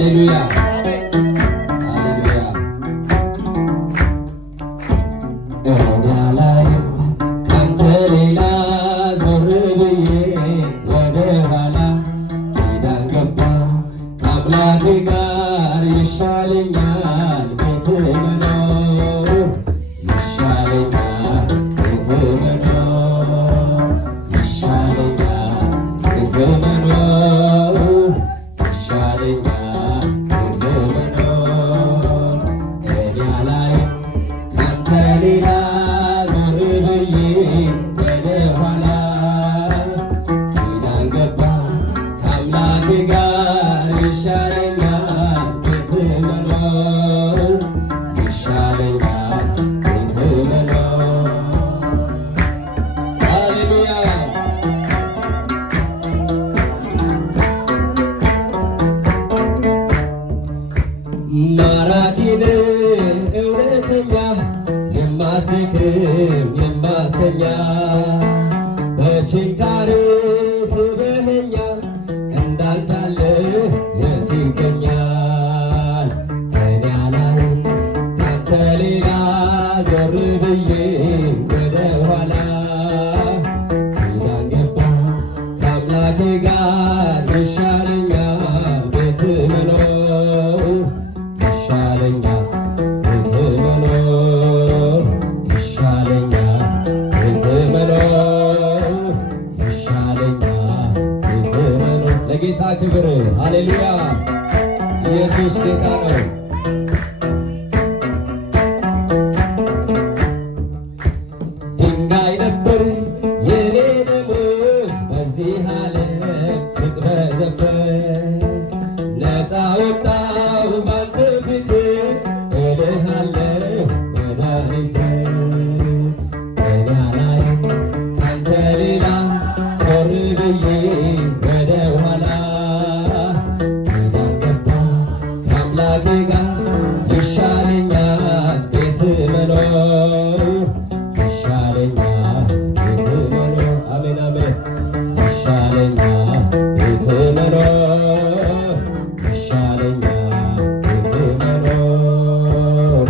ሃሌሉያ ሃሌሉያ። እኔ አላይም ካንተ ሌላ ዞር ብዬ ወደ ኋላ ኪዳን ገባሁ ከአምላኬ ጋር ይሻለኛል ቤት መኖር ይሻለኛል ቤት መኖር ይሻለኛል ቤት መኖር ይሻለኛል ቤት መኖር እኔ አላይም ካንተ ሌላ ዞር ብዬ ወደ ኋላ ኪዳን ገባሁ ከአምላኬ ጋር ይሻለኛል ቤት መኖር ይሻለኛል ቤት መኖር። ሃሌሉያ ማራኪን እውነተኛ የማትደክም የማትተኛ በችንካር ስበኸኛል እንዳንተ ያለ የት ይገኛል? ከኔ አላይም ካንተ ሌላ ዞር ብዬ ወደ ኋላ ኪዳን ገባሁ ከአምላኬ ጋር ይሻለኛል ቤት መኖር ይሻለኛል ቤት መኖር ይሻለኛል ቤት መኖር ይሻለኛል ቤት መኖር። ለጌታ ክብር ሃሌሉያ። ኢየሱስ ጌታ ነው። ድንጋይ ነበር የኔ ደሞዝ በዚህ ዓለም ስቅበዘበዝ ነፃ ወጣሁ ባንተ ፊት እልሃለሁ መድኃኒቴ። እኔ አላይም ካንተ ሌላ ዞር ብዬ ወደ ኋላ ኪዳን ገባሁ ከአምላኬ ጋር ይሻለኛል ቤት መኖር ይሻለኛል ቤት መኖር። አሜን አሜን። ይሻለኛል ቤት መኖር ይሻለኛል ቤት መኖር።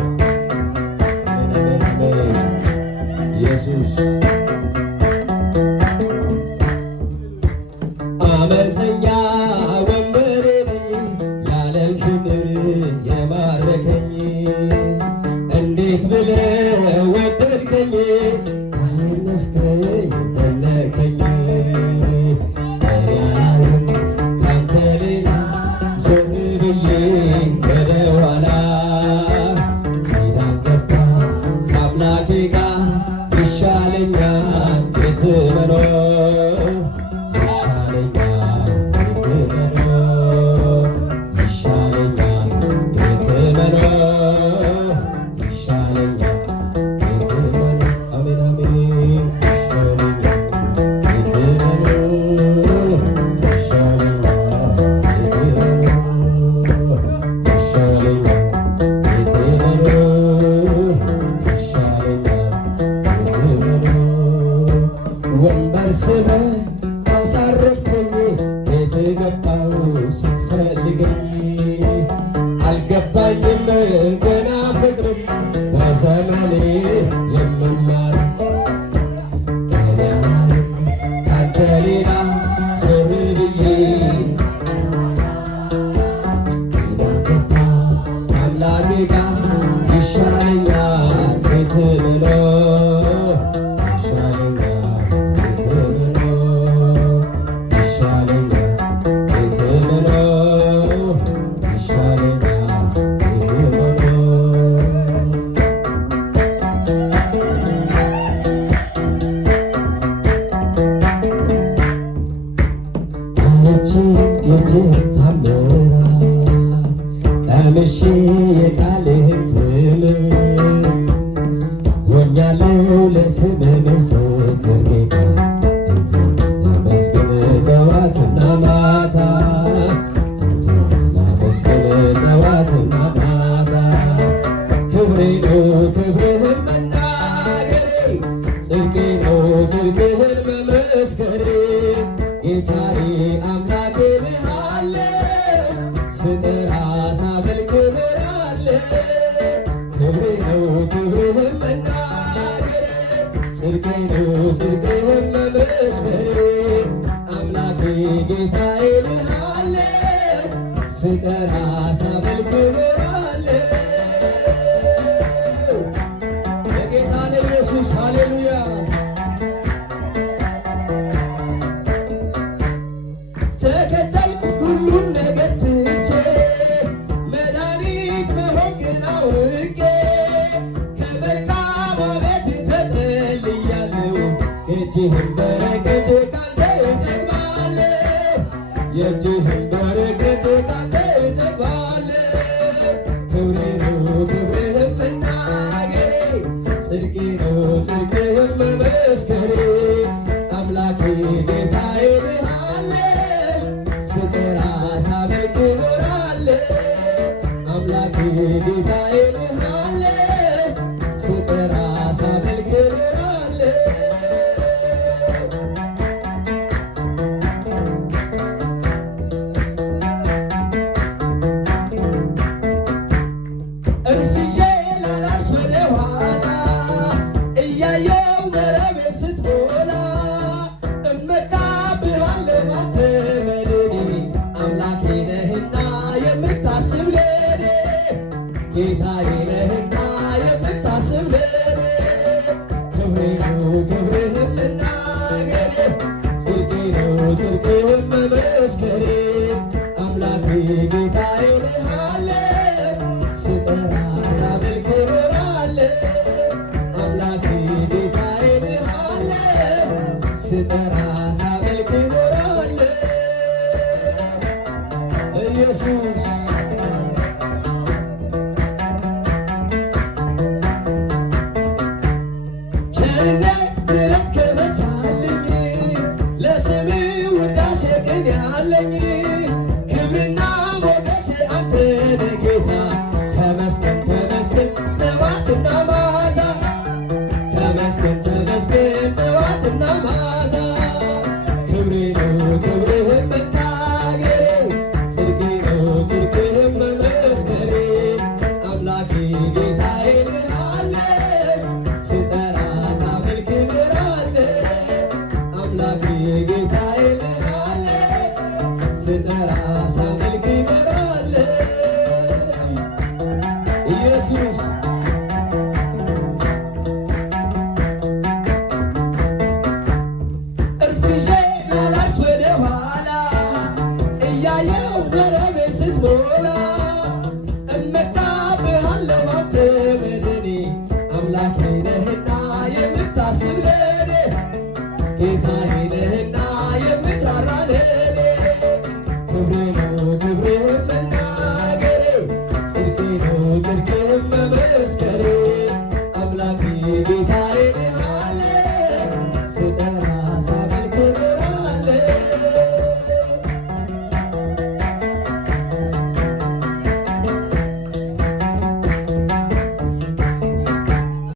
አሜን አሜን አሜን። ኢየሱስ አመፀኛ ወንበዴ ነኝ ያለም ፍቅር የማረከኝ እንዴት ብለህ ወደድከኝ አሸነፍከኝ ደነቀኝ። እኔ አላይም ካንተ ሌላ ዞር ብዬ ወደ ኋላ ኪዳን ገባሁ ከአምላኬ ጋር ይሻለኛል ቤት መኖር ይሻለኛል ቤት መኖር ይሻለኛል ቤት መኖር ይሻለኛል ቤት መኖር። አሜን አሜን። ይሻለኛል ቤት መኖር ይሻለኛል ቤት መኖር ይሻለኛል ቤት መኖር ይሻለኛል ቤት መኖር። ወንበር ስበህ አሳረፍከኝ ቤት ገባሁ ስትፈልገኝ አልገባኝም ገና ፍቅር በዘመኔ የምማር እኔ አላይም ካንተ ሌላ ዞር ብዬ ኪዳን ገባሁ ከአምላኬ ጋር ይሻለኛል ቤት መኖር ይሻለኛል ቤት መኖር ይሻለኛል ቤት መኖር ይሻለኛል ቤት መኖር። አይቼ የእጅህን ታምራት ቀምሼ የቃልህን ትምህርት ሆኛለሁ ለስምህ ምስክር ጌታ አንተን ላመስግን ጠዋትና ማታ አንተን ላመስግን ጠዋትና ማታ። ክብሬ ነው ክብርህን መናገሬ ጽድቄ ነው ጽድቅህን መመስከሬ ጌታዬ አምላኬ ብሃለው ስጠራ ሳመልክ እኖራለሁ። ክብሬ ነው ክብርህን መናገሬ፣ ጽድቄ ነው ጽድቅህን መመስከሬ። አምላኬ ጌታዬ እልሃለሁ፣ ስጠራ ሳመልክ እኖራለሁ። ለጌታ ለኢየሱስ ሃሌሉያ። ተከተልኩ ሁሉን ነገር ትቼ መድኃኒት መሆንህን አውቄ ከመልካሟ ቤት ተጠልያለሁ። የእጅህን በረከት ካንተ እጠግባለሁ፣ የእጅህን በረከት ካንተ እጠግባለሁ። ክብሬ ነው ክብርህን መናገሬ፣ ጽድቄ ነው ጽድቅህን መመስከሬ። አምላኬ ጌታዬ እልሃለሁ፣ ስጠራ ሳመልክ እኖራለሁ። አምላኬ ጌታዬ እልሃለሁ፣ ስጠራ ሳመልክ እኖራለሁ። እርፍጄ ላላርስ ወደ ኋላ እያየው መረቤን ስትሞላ እመካብሃለሁ ባንተ መድኔ። አምላኬ ነህና የምታስብ ለኔ፣ ጌታዬ ነህና የምታስብ ለኔ። ክብሬ ነው ክብርህን መናገሬ፣ ጽድቄ ነው ጽድቅህን መመስከሬ። አምላኬ ጌታዬ እልሃለሁ፣ ስጠራ ሳመልክ እኖራለሁ። አምላኬ ጌታዬ እልሃለሁ፣ ስጠራ ሳመልክ እኖራለሁ። ኢየሱስ ቸርነት ምሕረት ከበዛልኝ ለስምህ ውዳሴ ቅኔ አለኝ። ክብርና ሞገሴ አንተ ነህ ጌታ፣ ተመስገን ተመስገን ጠዋትና ማታ፣ ተመስገን ተመስገን ጠዋትና ማታ። ክብሬ ነው ክብርህን መናገሬ፣ ጽድቄ ነው ጽድቅህን መመስከሬ። አምላኬ ጌታዬ እልሃለሁ፣ ስጠራ ሳመልክ እኖራለሁ። አምላኬ ጌታዬ እልሃለሁ፣ ስጠራ ሳመልክ እኖራለሁ። ኢየሱስ እርፍጄ ላላርስ ወደ ኋላ እያየው መረቤን